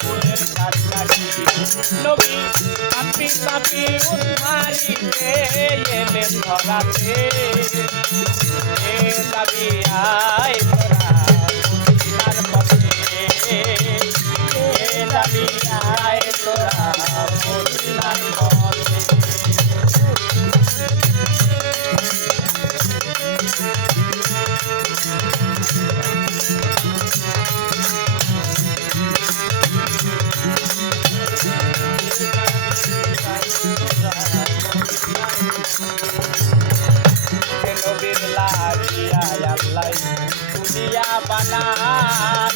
ফুলের কাছাকাছি নবী পাপি পাপি উদ্ধারিতে এলেন ধরাতে এ যাবি আয় তোরা মদিনার পথে এ যাবি আয় তোরা মদিনার পথে নবীর লাগিয়া আল্লাহ দুনিয়া বানান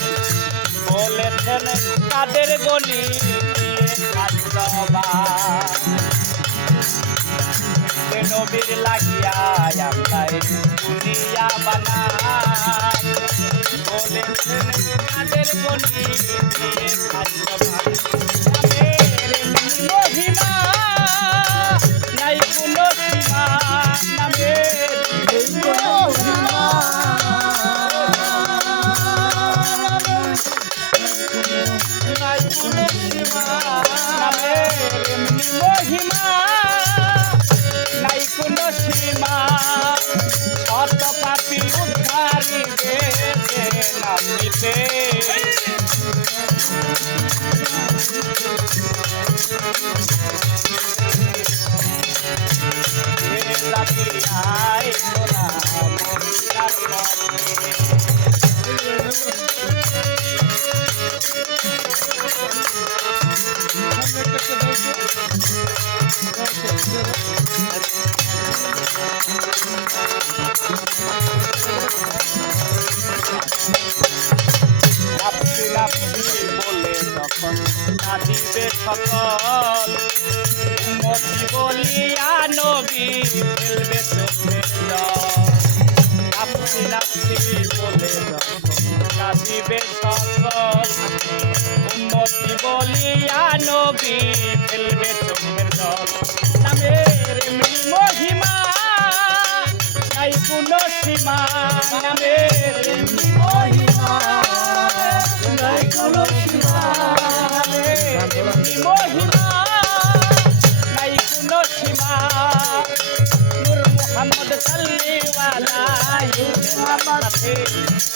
বলেছেন কাদের গনি দিয়ে নবীর লাগিয়া আল্লাহ দুনিয়া বানান বলেছেন কাদের গনি দিয়ে মহিমা নাই কোনো সীমা নামের মহিমা নাই কোনো সীমা কত পাপি উদ্ধারিবে নামিতে আয় তোরা মদিনার পথে বলে যখন কাঁদিবে সকল মতি বলিয়া নবী ফেলবে চোখের জল নাপসি নাপসি বলে যখন কাঁদিবে সকল মতি বলিয়া নবী ফেলবে চোখের জল নামের এমনি মহিমা নাই কোনো সীমা নামের এমনি মহিমা নাই কোনো সীমা নামের এমনি মহিমা নাই কোনো সীমা নূর মুহাম্মদ সাল্লিওয়ালা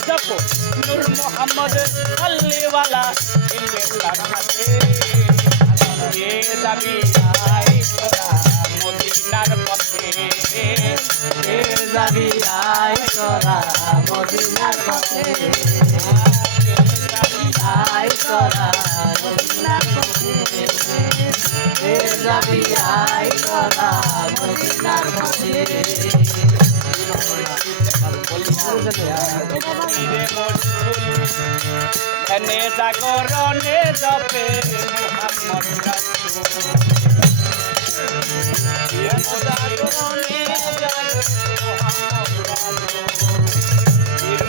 জপো নূর মুহাম্মদ সাল্লিওয়ালা ইল্লের লাগাতে এ যাবি আয় তোরা মদিনার পথে এ যাবি আয় তোরা মদিনার পথে আয় তোরা মদিনার পথে এ যাবি আয় তোরা মদিনার পথে ধনে জাগরণে জপে মুহাম্মদ রাসূল জাগরণে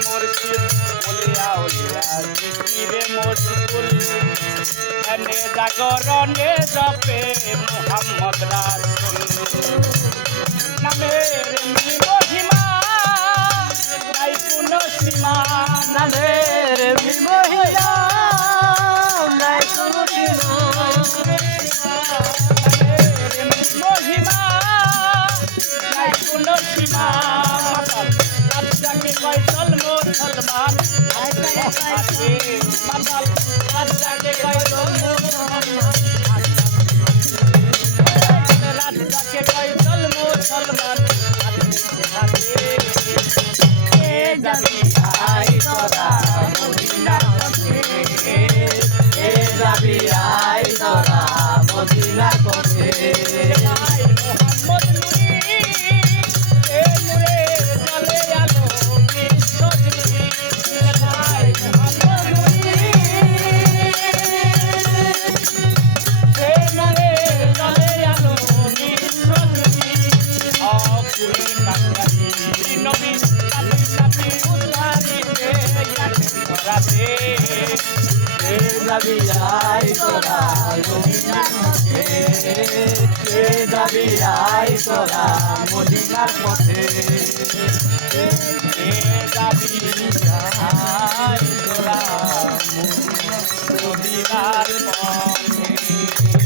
মুর্শিদ বলিয়া উলিয়া জিকিরে মশগুল ধনে জাগরণে জপে মুহাম্মদ রাসূল নামের এমনি মহিমা নাই কোনো সীমা নামের এমনি মহিমা নাই কোনো সীমা নামের এমনি মহিমা নাই কোনো সীমা রাজ্জাকে কয় চল মুসলমান মাতাল রাজ্জাকে কয় চল মুসলমান রাজ্জাকে কয় চল মুসলমান যাবি আয় তোরা মদিনার পথে এ যাবি আয় তোরা মদিনার পথে মুহাম্মদ নূরি এ নূরের জলে আলো বিশ্বজুড়ি মুহাম্মদ নূরি এ নূরের জলে আলো বিশ্বজুড়ি অকুল কাঙ্গালি নবী যাবি আয় তোরা মদিনার পথে যাবি আয় তোরা মদিনার পথে যাবি আয় তোরা মদিনার মদিনার পথে